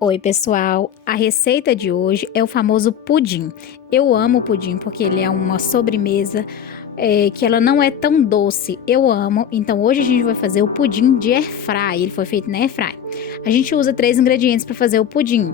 Oi, pessoal! A receita de hoje é o famoso pudim. Eu amo o pudim porque ele é uma sobremesa que ela não é tão doce. Eu amo. Então hoje a gente vai fazer o pudim de air fry. Ele foi feito na air fry. A gente usa 3 ingredientes para fazer o pudim: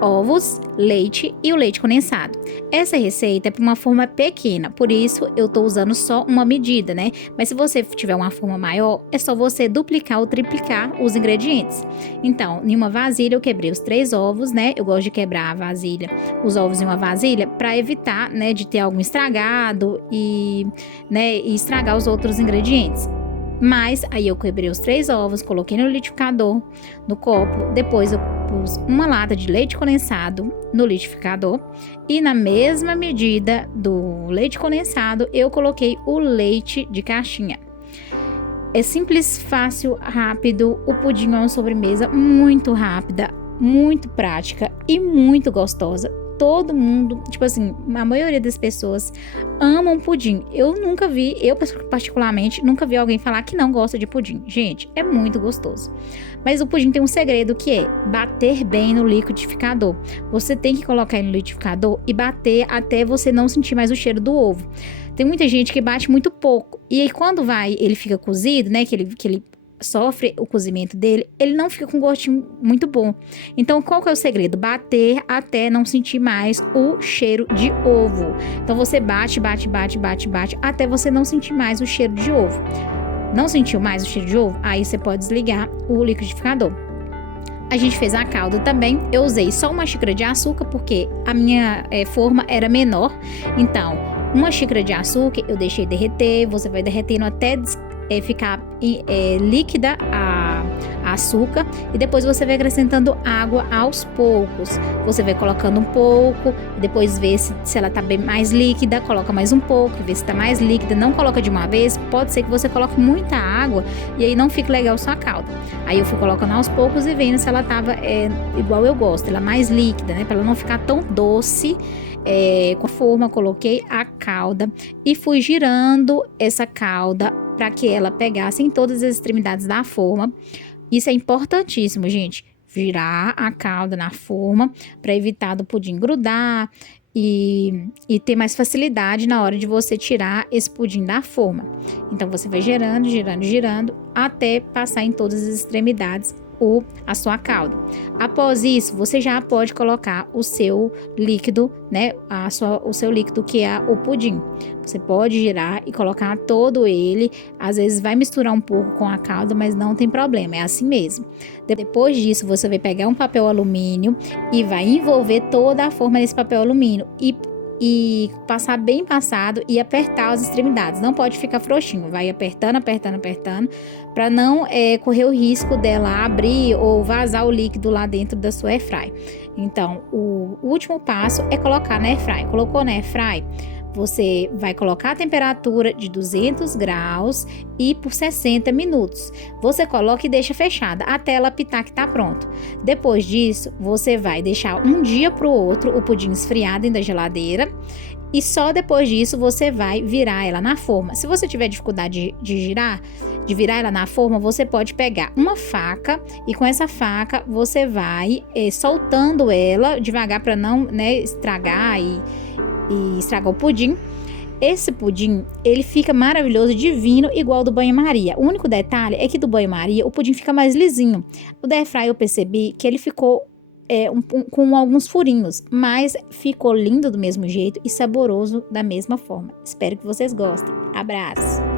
ovos, leite e o leite condensado. Essa receita é para uma forma pequena, por isso eu tô usando só uma medida, né? Mas se você tiver uma forma maior, é só você duplicar ou triplicar os ingredientes. Então, em uma vasilha eu quebrei os 3 ovos, né? Eu gosto de quebrar a vasilha, os ovos em uma vasilha, para evitar, né, de ter algum estragado e estragar os outros ingredientes. Mas aí eu quebrei os 3 ovos, coloquei no liquidificador, no copo. Depois eu pus uma lata de leite condensado no liquidificador. E na mesma medida do leite condensado, eu coloquei o leite de caixinha. É simples, fácil, rápido. O pudim é uma sobremesa muito rápida, muito prática e muito gostosa. Todo mundo, tipo assim, a maioria das pessoas amam pudim. Eu particularmente, nunca vi alguém falar que não gosta de pudim. Gente, é muito gostoso. Mas o pudim tem um segredo que é bater bem no liquidificador. Você tem que colocar ele no liquidificador e bater até você não sentir mais o cheiro do ovo. Tem muita gente que bate muito pouco. E aí quando ele fica cozido, né, que ele sofre o cozimento dele, ele não fica com um gostinho muito bom. Então, qual que é o segredo? Bater até não sentir mais o cheiro de ovo. Então, você bate até você não sentir mais o cheiro de ovo. Não sentiu mais o cheiro de ovo? Aí você pode desligar o liquidificador. A gente fez a calda também. Eu usei só uma xícara de açúcar porque a minha forma era menor. Então, uma xícara de açúcar eu deixei derreter. Você vai derretendo até ficar líquida a açúcar, e depois você vai acrescentando água aos poucos. Você vai colocando um pouco, e depois vê se ela tá bem mais líquida, coloca mais um pouco, vê se tá mais líquida, não coloca de uma vez. Pode ser que você coloque muita água e aí não fique legal sua calda. Aí eu fui colocando aos poucos e vendo se ela tava igual eu gosto, ela mais líquida, né, para ela não ficar tão doce. Com a forma, coloquei a calda e fui girando essa calda para que ela pegasse em todas as extremidades da forma. Isso é importantíssimo, gente. Virar a calda na forma para evitar do pudim grudar e ter mais facilidade na hora de você tirar esse pudim da forma. Então você vai girando até passar em todas as extremidades a sua calda. Após isso, você já pode colocar o seu líquido, né? O seu líquido, que é o pudim. Você pode girar e colocar todo ele. Às vezes vai misturar um pouco com a calda, mas não tem problema, é assim mesmo. Depois disso, você vai pegar um papel alumínio e vai envolver toda a forma nesse papel alumínio e passar bem passado e apertar as extremidades. Não pode ficar frouxinho, vai apertando para não correr o risco dela abrir ou vazar o líquido lá dentro da sua air fry. Então, o último passo é colocar na air fry. Colocou na air fry, você vai colocar a temperatura de 200 graus e por 60 minutos. Você coloca e deixa fechada até ela apitar que tá pronto. Depois disso, você vai deixar um dia pro outro o pudim esfriar dentro da geladeira. E só depois disso você vai virar ela na forma. Se você tiver dificuldade de virar ela na forma, você pode pegar uma faca e com essa faca você vai soltando ela devagar para não, né, estragar e estragar o pudim. Esse pudim, ele fica maravilhoso, divino, igual do banho-maria. O único detalhe é que do banho-maria o pudim fica mais lisinho. O da air fry eu percebi que ele ficou com alguns furinhos, mas ficou lindo do mesmo jeito e saboroso da mesma forma. Espero que vocês gostem. Abraço!